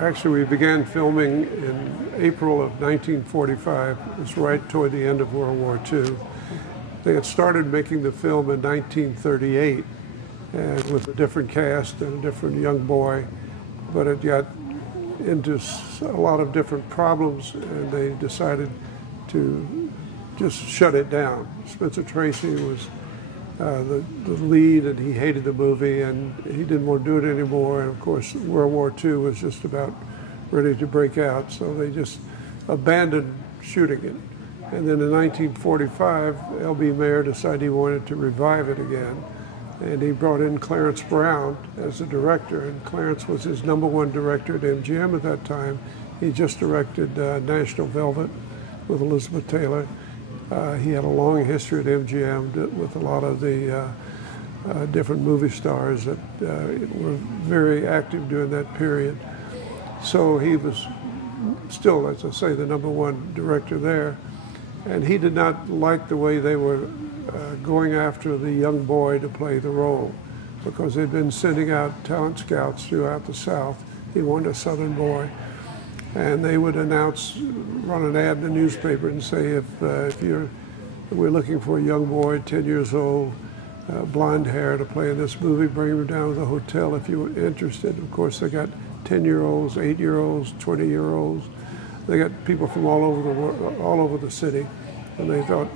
Actually, we began filming in April of 1945. It was right toward the end of World War II. They had started making the film in 1938 and with a different cast and a different young boy, but it got into a lot of different problems, and they decided to just shut it down. Spencer Tracy was the lead, and he hated the movie, and he didn't want to do it anymore. And of course, World War II was just about ready to break out, so they just abandoned shooting it. And then in 1945, L.B. Mayer decided he wanted to revive it again, and he brought in Clarence Brown as the director, and Clarence was his #1 director at MGM at that time. He just directed National Velvet with Elizabeth Taylor. He had a long history at MGM with a lot of the different movie stars that were very active during that period. So he was still, as I say, the #1 director there. And he did not like the way they were going after the young boy to play the role, because they'd been sending out talent scouts throughout the South. He wanted a Southern boy. And they would announce, run an ad in the newspaper and say, we're looking for a young boy, 10 years old, blonde hair to play in this movie, bring him down to the hotel if you were interested. Of course, they got 10-year-olds, 8-year-olds, 20-year-olds. They got people from all over the world, all over the city. And they thought,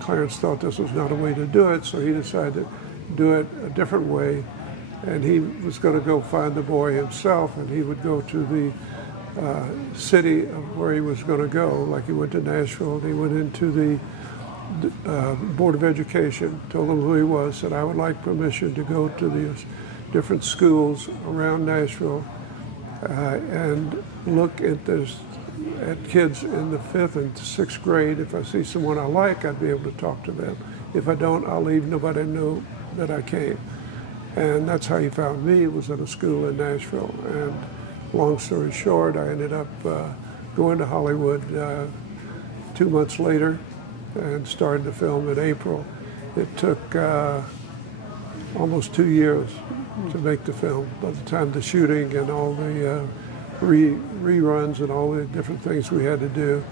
Clarence thought this was not a way to do it, so he decided to do it a different way. And he was going to go find the boy himself, and he would go to the city of where he was going to go. Like he went to Nashville, and he went into the Board of Education, told them who he was, said, I would like permission to go to these different schools around Nashville and look at kids in the 5th and 6th grade. If I see someone I like, I'd be able to talk to them. If I don't, I'll leave. Nobody knew that I came. And that's how he found me. It was at a school in Nashville. And long story short, I ended up going to Hollywood 2 months later and started the film in April. It took almost 2 years to make the film. By the time the shooting and all the reruns and all the different things we had to do.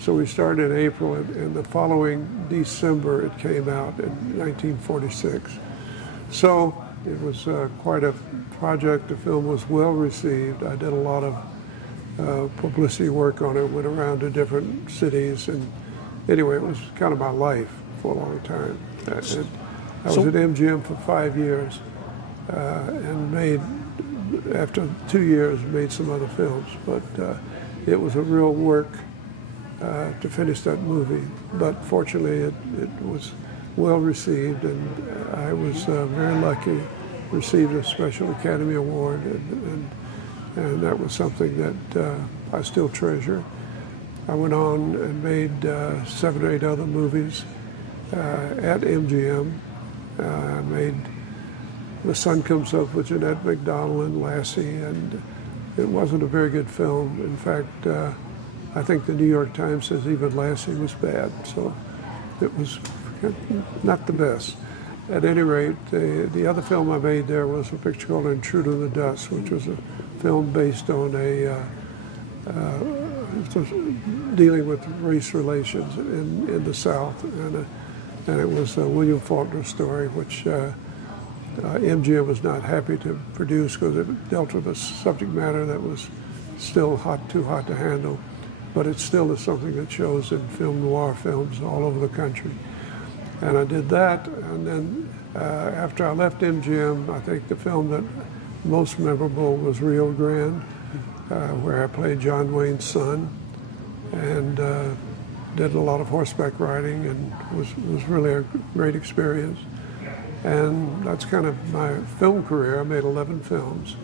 So we started in April, and the following December it came out in 1946. So it was quite a project. The film was well received. I did a lot of publicity work on it, went around to different cities, and anyway, it was kind of my life for a long time. I was at MGM for 5 years and after 2 years, made some other films. But it was a real work to finish that movie. But fortunately, it was well received, and I was very lucky, received a Special Academy Award, and that was something that I still treasure. I went on and made 7 or 8 other movies at MGM. I made The Sun Comes Up with Jeanette MacDonald and Lassie, and it wasn't a very good film. In fact, I think the New York Times says even Lassie was bad, so it was not the best. At any rate, the other film I made there was a picture called Intruder in the Dust, which was a film based on dealing with race relations in the South, and it was a William Faulkner story, which MGM was not happy to produce because it dealt with a subject matter that was still too hot to handle, but it still is something that shows in film noir films all over the country. And I did that, and then after I left MGM, I think the film that most memorable was Rio Grande, where I played John Wayne's son, and did a lot of horseback riding, and was really a great experience. And that's kind of my film career. I made 11 films,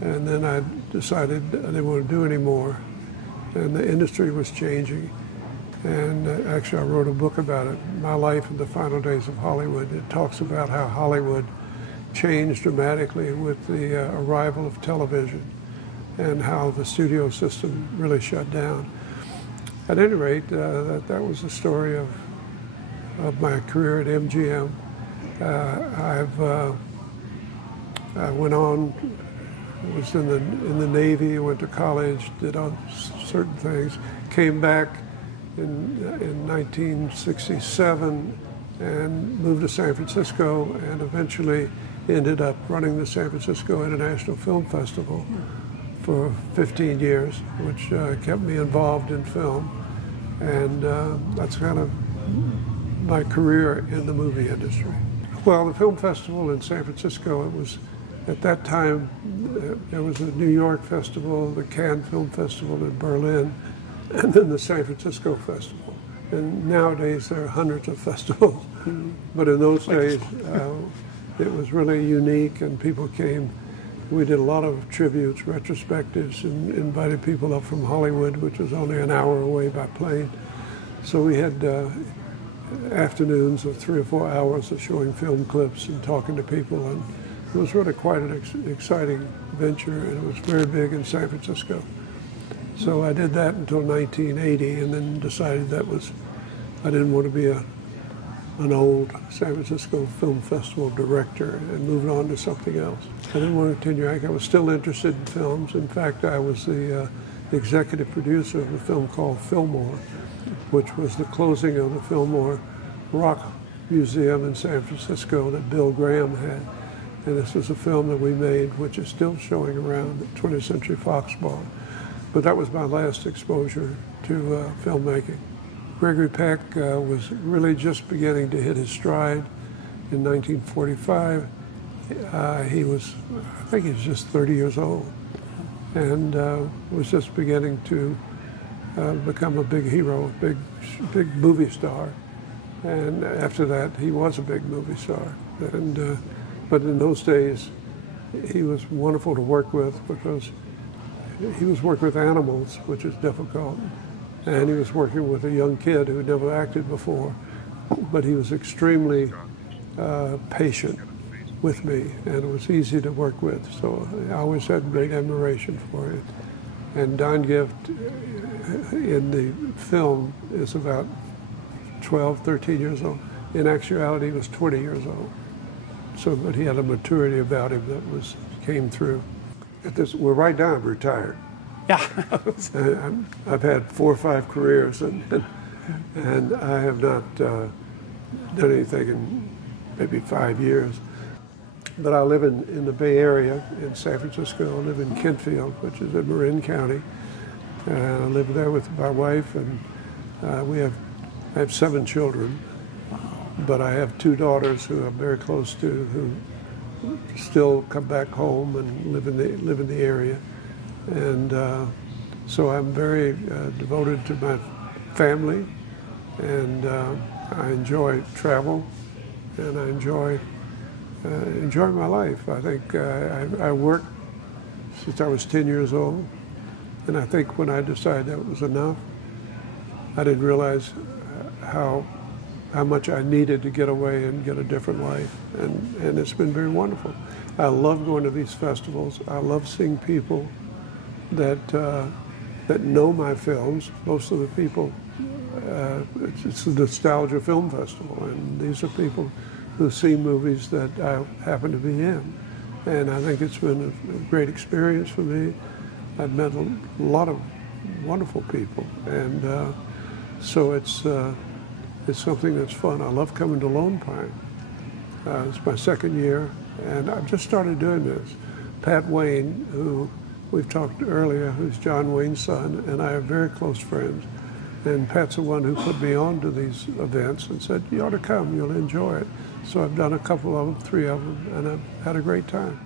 and then I decided I didn't want to do any more, and the industry was changing. And actually, I wrote a book about it, My Life in the Final Days of Hollywood. It talks about how Hollywood changed dramatically with the arrival of television and how the studio system really shut down. At any rate, that was the story of my career at MGM. I went on was in the Navy, went to college, did all certain things, came back in 1967 and moved to San Francisco, and eventually ended up running the San Francisco International Film Festival for 15 years, which kept me involved in film. And that's kind of my career in the movie industry. Well, the film festival in San Francisco, it was, at that time, there was a New York festival, the Cannes Film Festival in Berlin, and then the San Francisco Festival. And nowadays there are hundreds of festivals. But in those days, it was really unique, and people came. We did a lot of tributes, retrospectives, and invited people up from Hollywood, which was only an hour away by plane. So we had afternoons of 3 or 4 hours of showing film clips and talking to people, and it was really quite an exciting venture, and it was very big in San Francisco. So I did that until 1980, and then decided I didn't want to be an old San Francisco Film Festival director, and moved on to something else. I didn't want to continue. I was still interested in films. In fact, I was the executive producer of a film called Fillmore, which was the closing of the Fillmore Rock Museum in San Francisco that Bill Graham had. And this was a film that we made, which is still showing around the 20th Century Fox Bar. But that was my last exposure to filmmaking. Gregory Peck was really just beginning to hit his stride in 1945. I think he was just 30 years old, and was just beginning to become a big hero, a big movie star. And after that, he was a big movie star. And but in those days, he was wonderful to work with, because he was working with animals, which is difficult. And he was working with a young kid who had never acted before, but he was extremely patient with me, and it was easy to work with. So I always had great admiration for it. And Don Gift in the film is about 12, 13 years old. In actuality, he was 20 years old. So, but he had a maturity about him that came through. We're right now, I'm retired. Yeah. I've had 4 or 5 careers, and I have not done anything in maybe 5 years. But I live in the Bay Area in San Francisco. I live in Kentfield, which is in Marin County. I live there with my wife, and I have 7 children. But I have 2 daughters who I'm very close to, who still come back home and live in the area. And so I'm very devoted to my family, and I enjoy travel, and I enjoy my life. I think I worked since I was 10 years old, and I think when I decided that was enough, I didn't realize how much I needed to get away and get a different life, and it's been very wonderful. I love going to these festivals. I love seeing people that know my films. Most of the people, it's the Nostalgia Film Festival, and these are people who see movies that I happen to be in. And I think it's been a great experience for me. I've met a lot of wonderful people, and so it's something that's fun. I love coming to Lone Pine. It's my 2nd year, and I've just started doing this. Pat Wayne, who we've talked earlier, who's John Wayne's son, and I are very close friends. And Pat's the one who put me on to these events and said, you ought to come, you'll enjoy it. So I've done a couple of them, 3 of them, and I've had a great time.